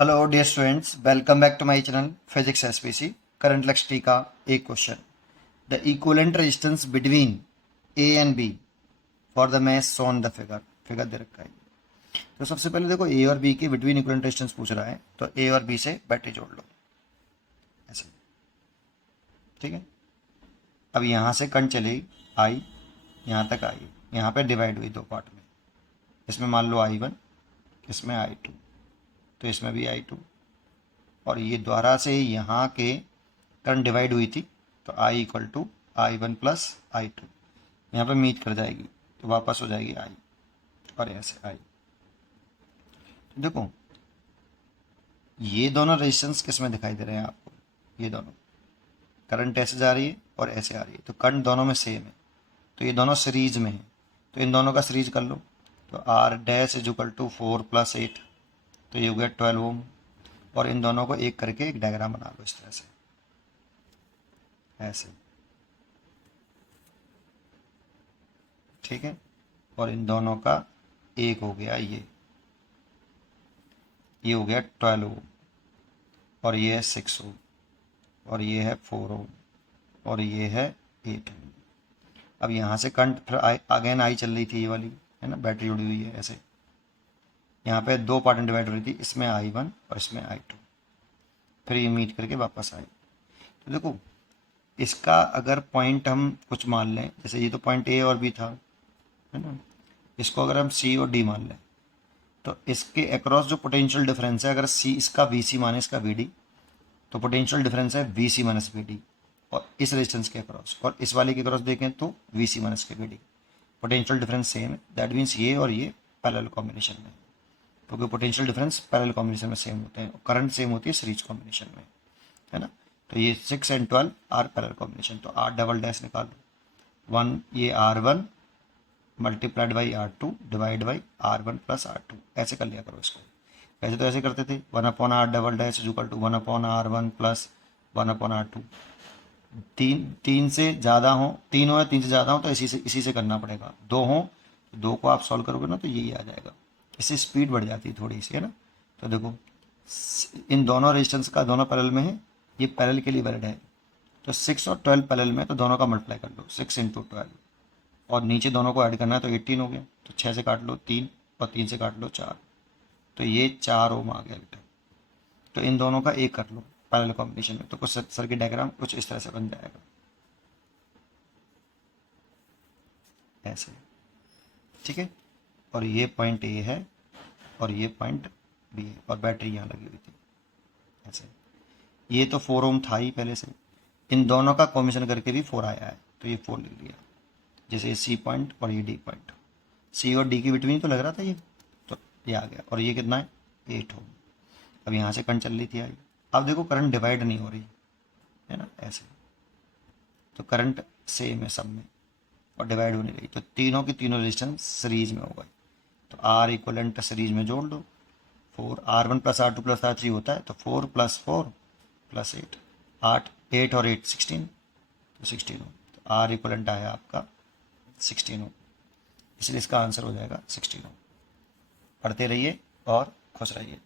Hello dear students, welcome back to my channel physics SPC. Current electricity का एक question. The equivalent resistance between A and B for the match shown the figure. Figure दे रखा है। तो सबसे पहले देखो, ए और बी के बिटवीन इक्विवेलेंट रेजिस्टेंस पूछ रहा है, तो ए और बी से बैटरी जोड़ लो ऐसे। ठीक है। अब यहाँ से करंट चली आई, यहाँ तक आई, यहाँ पे डिवाइड हुई दो पार्ट में। इसमें मान लो I1, इसमें I2, तो इसमें भी I2, और ये द्वारा से यहाँ के करंट डिवाइड हुई थी, तो I equal to I1 plus I2। यहाँ पे मीट कर जाएगी तो वापस हो जाएगी I, और ऐसे I। तो देखो, ये दोनों रेजिस्टेंस किस में दिखाई दे रहे हैं आपको? ये दोनों करंट ऐसे जा रही है और ऐसे आ रही है, तो करंट दोनों में सेम है, तो ये दोनों सीरीज में है। तो इन दोनों का सीरीज कर लो, तो R dash is equal to 4 + 8, तो ये हो गया 12 ओम। और इन दोनों को एक करके एक डायग्राम बना लो इस तरह से ऐसे। ठीक है। और इन दोनों का एक हो गया ये हो गया 12 ओम, और ये है 6 ओम, और ये है 4 ओम, और ये है 8 ओम। अब यहाँ से करंट फिर अगेन आई चल रही थी, ये वाली है ना, बैटरी जुड़ी हुई है ऐसे। यहाँ पे दो पार्ट में डिवाइड हो रही थी, इसमें I1 और इसमें I2, फिर ये मीट करके वापस आई। तो देखो, इसका अगर पॉइंट हम कुछ मान लें, जैसे ये तो पॉइंट ए और बी था, है ना, इसको अगर हम सी और डी मान लें, तो इसके अक्रॉस जो पोटेंशियल डिफरेंस है, अगर सी इसका वी सी माने इसका वी डी, तो पोटेंशियल डिफरेंस है V C minus V D. और इस रेजिस्टेंस के अक्रॉस और इस वाले के अक्रॉस देखें तो वी सी माइनस के V D, potential difference same है। दैट मीन्स ये और ये पैरेलल कॉम्बिनेशन में, क्योंकि पोटेंशियल डिफरेंस पैरेलल कॉम्बिनेशन में सेम होते हैं, करंट सेम होती है सीरीज कॉम्बिनेशन में, है ना। तो ये 6 एंड 12 आर पैरेलल कॉम्बिनेशन, तो आर डबल डैश निकालो। 1 ये R1 multiplied by R2 divide by R1 plus R2, ऐसे कर लिया करो इसको। वैसे तो ऐसे करते थे, 1/R double dash equal to 1/R1 plus 1/R2। तीन से ज़्यादा हो, तीन हो या तीन से ज़्यादा हो तो इसी से करना पड़ेगा। दो हो तो दो को आप सॉल्व करोगे ना तो यही आ जाएगा। इससे स्पीड बढ़ जाती है थोड़ी सी, है ना। तो देखो, इन दोनों रेजिस्टेंस का दोनों पैरेलल में है, ये पैरेलल के लिए वैलिड है। तो 6 और 12 पैरेलल में, तो दोनों का मल्टीप्लाई कर लो, 6 × 12, और नीचे दोनों को ऐड करना है तो 18 हो गया। तो 6 से काट लो 3, और 3 से काट लो 4, तो ये 4 ओम आ गया बेटा। तो इन दोनों का एक कर लो पैरेलल कॉम्बिनेशन में, तो कुछ सर्किट डायग्राम कुछ इस तरह से बन जाएगा ऐसे। ठीक है। और ये पॉइंट ए है और ये पॉइंट बी है, और बैटरी यहाँ लगी हुई थी ऐसे। ये तो 4 ओम था ही पहले से, इन दोनों का कॉम्बिनेशन करके भी 4 आया है, तो ये 4 लिख लिया। जैसे सी पॉइंट और ये डी पॉइंट, सी और डी की बिटवीन तो लग रहा था ये, तो ये आ गया। और ये कितना है? 8 ओम। अब यहाँ से करंट चल रही थी आई। अब देखो, करंट डिवाइड नहीं हो रही है ना ऐसे, तो करंट सेम है सब में और डिवाइड होने रही, तो तीनों की तीनों रेजिस्टेंस सीरीज में हो गई। तो आर इक्वलेंट सीरीज में जोड़ दो। 4 R1 plus R2 plus R3 होता है, तो 4 + 4 + 8, 8 और 8 16, तो 16 हो। तो आर इक्वलेंट आया आपका 16 हो, इसलिए इसका आंसर हो जाएगा 16 हो। पढ़ते रहिए और खुश रहिए।